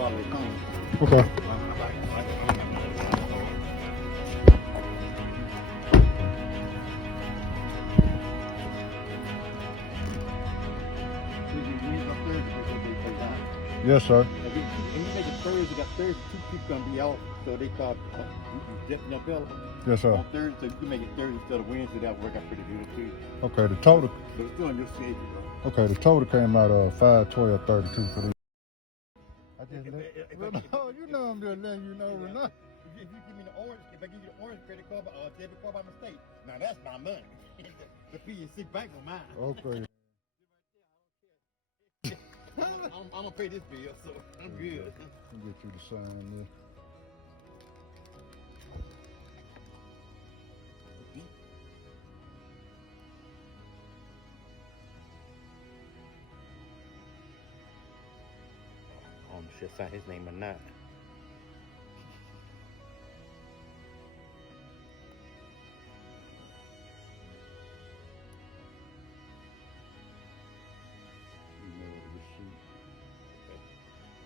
bottle of cone. Okay. Yes, sir. If you make it Thursday, you got Thursday, 2 people gonna be out, so they call your bill. Yes, sir. On Thursday, so you can make it Thursday instead of Wednesday. That work out pretty good too. Okay, the total. But it's still on your schedule, bro. Okay, the total came out of 512.32 for the. I just you know I'm just letting you know, Renee. If you give me the orange, if I give you the orange credit card, debit card by mistake, now that's my money. The PNC Bank on mine. Okay. I'm gonna pay this bill, so I'm good. I'll get you to sign this. Should sign his name or not.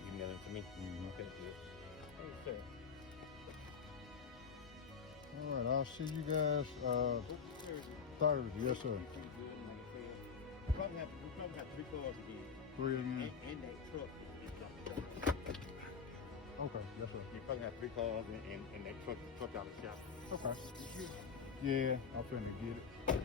Email it to me. Okay, good. Okay. All right, I'll see you guys Thursday. Yes, sir. We probably have 3 cars again. 3 again. In that truck. Okay, yes, sir. You probably have 3 cars and that truck out of the shop. Okay. Yeah, I'm finna get it.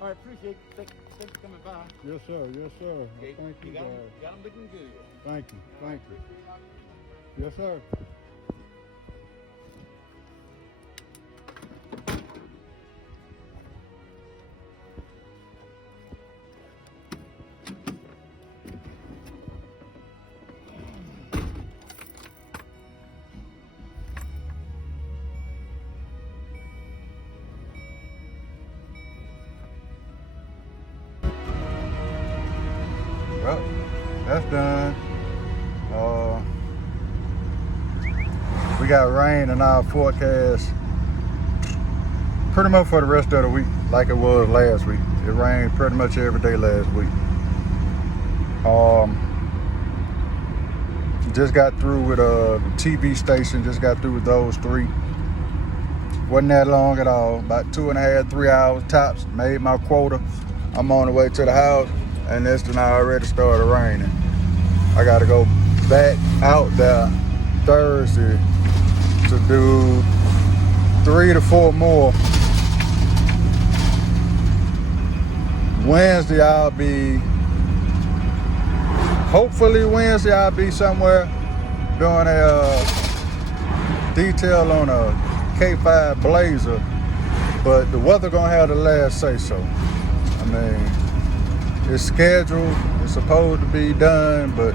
All right, appreciate it. Thanks for coming by. Yes, sir. Yes, sir. Okay. Thank you, got guys. them looking good. Thank you. Thank you. Yes, sir. Well, that's done. We got rain in our forecast pretty much for the rest of the week, like it was last week. It rained pretty much every day last week. Just got through with the TV station, just got through with those 3. Wasn't that long at all, about 2.5, 3 hours tops. Made my quota. I'm on the way to the house. And this done already started raining. I gotta go back out there Thursday to do 3 to 4 more. Wednesday hopefully Wednesday I'll be somewhere doing a detail on a K5 Blazer, but the weather gonna have the last say so. I mean, it's scheduled, it's supposed to be done, but,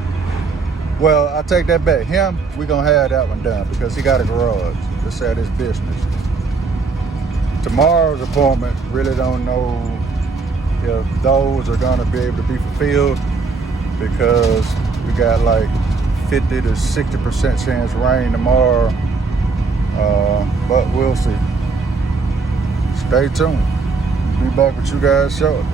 well, I take that back. We gonna have that one done because he got a garage. It's at his business. Tomorrow's appointment, really don't know if those are gonna be able to be fulfilled because we got like 50 to 60% chance rain tomorrow, but we'll see. Stay tuned. Be back with you guys shortly.